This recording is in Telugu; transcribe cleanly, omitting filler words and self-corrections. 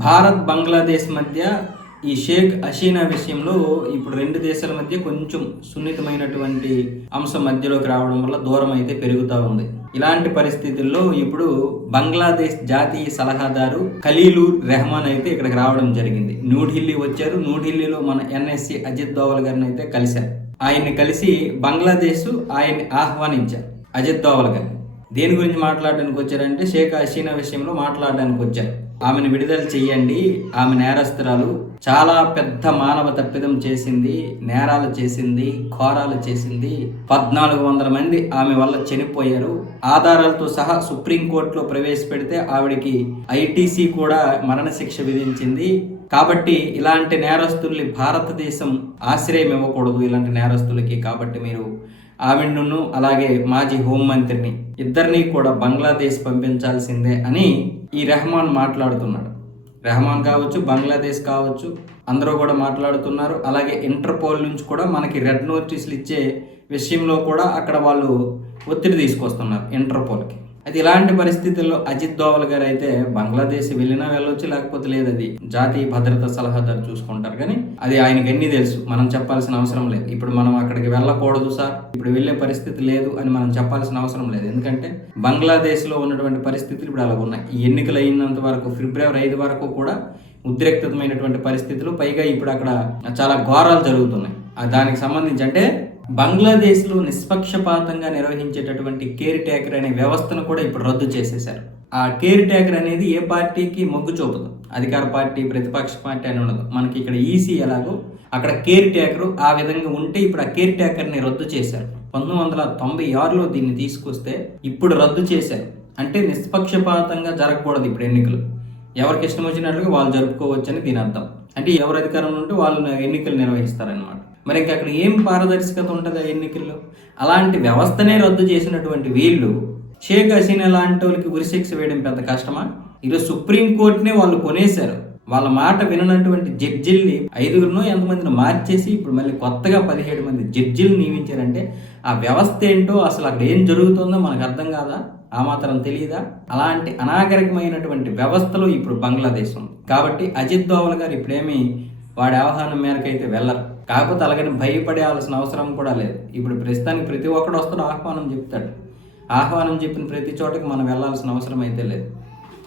భారత్ బంగ్లాదేశ్ మధ్య ఈ షేక్ హసీనా విషయంలో ఇప్పుడు రెండు దేశాల మధ్య కొంచెం సున్నితమైనటువంటి అంశం మధ్యలోకి రావడం వల్ల దూరం అయితే పెరుగుతూ ఉంది. ఇలాంటి పరిస్థితుల్లో ఇప్పుడు బంగ్లాదేశ్ జాతీయ సలహాదారు ఖలీలూర్ రెహమాన్ అయితే ఇక్కడికి రావడం జరిగింది. న్యూఢిల్లీ వచ్చారు. న్యూఢిల్లీలో మన ఎన్ఎస్సి అజిత్ దోవల్ గారిని అయితే కలిశారు. ఆయన్ని కలిసి బంగ్లాదేశ్ ఆయన్ని ఆహ్వానించారు. అజిత్ దోవల్ గారిని దేని గురించి మాట్లాడడానికి వచ్చారంటే షేక్ హసీనా విషయంలో మాట్లాడడానికి వచ్చారు. ఆమెను విడుదల చెయ్యండి, ఆమె నేరస్తురాలు, చాలా పెద్ద మానవ తప్పిదం చేసింది, నేరాలు చేసింది, ఘోరాలు చేసింది, 1400 మంది ఆమె వల్ల చనిపోయారు, ఆధారాలతో సహా సుప్రీంకోర్టులో ప్రవేశపెడితే ఆవిడికి ఐటీసీ కూడా మరణశిక్ష విధించింది. కాబట్టి ఇలాంటి నేరస్తుల్ని భారతదేశం ఆశ్రయం ఇవ్వకూడదు ఇలాంటి నేరస్తులకి. కాబట్టి మీరు ఆవిడను అలాగే మాజీ హోంమంత్రిని ఇద్దరిని కూడా బంగ్లాదేశ్ పంపించాల్సిందే అని ఈ రెహమాన్ మాట్లాడుతున్నాడు. రెహమాన్ కావచ్చు, బంగ్లాదేశ్ కావచ్చు, అందరూ కూడా మాట్లాడుతున్నారు. అలాగే ఇంటర్పోల్ నుంచి కూడా మనకి రెడ్ నోటీసులు ఇచ్చే విషయంలో కూడా అక్కడ వాళ్ళు ఒత్తిడి తీసుకొస్తున్నారు ఇంటర్పోల్కి. అది ఇలాంటి పరిస్థితుల్లో అజిత్ దోవల్ గారు అయితే బంగ్లాదేశ్ వెళ్ళినా వెళ్ళొచ్చు, లేకపోతే లేదు, అది జాతీయ భద్రతా సలహాదారు చూసుకుంటారు. కానీ అది ఆయనకి అన్నీ తెలుసు, మనం చెప్పాల్సిన అవసరం లేదు. ఇప్పుడు మనం అక్కడికి వెళ్ళకూడదు సార్, ఇప్పుడు వెళ్ళే పరిస్థితి లేదు అని మనం చెప్పాల్సిన అవసరం లేదు. ఎందుకంటే బంగ్లాదేశ్లో ఉన్నటువంటి పరిస్థితులు ఇప్పుడు అలా ఉన్నాయి. ఈ ఎన్నికలు అయినంత వరకు ఫిబ్రవరి 5 వరకు కూడా ఉద్రిక్తమైనటువంటి పరిస్థితులు, పైగా ఇప్పుడు అక్కడ చాలా ఘోరాలు జరుగుతున్నాయి. దానికి సంబంధించి అంటే బంగ్లాదేశ్లో నిష్పక్షపాతంగా నిర్వహించేటటువంటి కేర్ టేకర్ అనే వ్యవస్థను కూడా ఇప్పుడు రద్దు చేసేశారు. ఆ కేర్ టేకర్ అనేది ఏ పార్టీకి మొగ్గు చూపదు, అధికార పార్టీ ప్రతిపక్ష పార్టీ అని ఉండదు. మనకి ఇక్కడ ఈసీ ఎలాగో అక్కడ కేర్ టేకర్ ఆ విధంగా ఉంటే ఇప్పుడు ఆ కేర్ టేకర్ని రద్దు చేశారు. 1996లో దీన్ని తీసుకొస్తే ఇప్పుడు రద్దు చేశారు. అంటే నిష్పక్షపాతంగా జరగకూడదు ఇప్పుడు ఎన్నికలు, ఎవరికి ఇష్టం వచ్చినట్లుగా వాళ్ళు జరుపుకోవచ్చని దీని అర్థం. అంటే ఎవరు అధికారంలో ఉంటే వాళ్ళు ఎన్నికలు నిర్వహిస్తారనమాట. మరి ఇంకా అక్కడ ఏం పారదర్శకత ఉంటుంది ఆ ఎన్నికల్లో? అలాంటి వ్యవస్థనే రద్దు చేసినటువంటి వీళ్ళు షేక్ హసీనా లాంటి వాళ్ళకి ఉరిశిక్ష వేయడం పెద్ద కష్టమా? ఈరోజు సుప్రీంకోర్టునే వాళ్ళు కొనేశారు. వాళ్ళ మాట విననటువంటి జడ్జిల్ని 5 ఎంతమందిని మార్చేసి ఇప్పుడు మళ్ళీ కొత్తగా 17 మంది జడ్జిలు నియమించారంటే ఆ వ్యవస్థ ఏంటో, అసలు అక్కడ ఏం జరుగుతుందో మనకు అర్థం కాదా? ఆ మాత్రం తెలియదా? అలాంటి అనాగరికమైనటువంటి వ్యవస్థలో ఇప్పుడు బంగ్లాదేశ్ ఉంది. కాబట్టి అజిత్ దోవల్ గారు ఇప్పుడేమి వాడి ఆహ్వానం మేరకు అయితే వెళ్ళరు. కాకపోతే అలాగని భయపడాల్సిన అవసరం కూడా లేదు. ఇప్పుడు ప్రస్తుతానికి ప్రతి ఒక్కడు వస్తాడు, ఆహ్వానం చెప్తాడు. ఆహ్వానం చెప్పిన ప్రతి చోటకి మనం వెళ్ళాల్సిన అవసరం అయితే లేదు.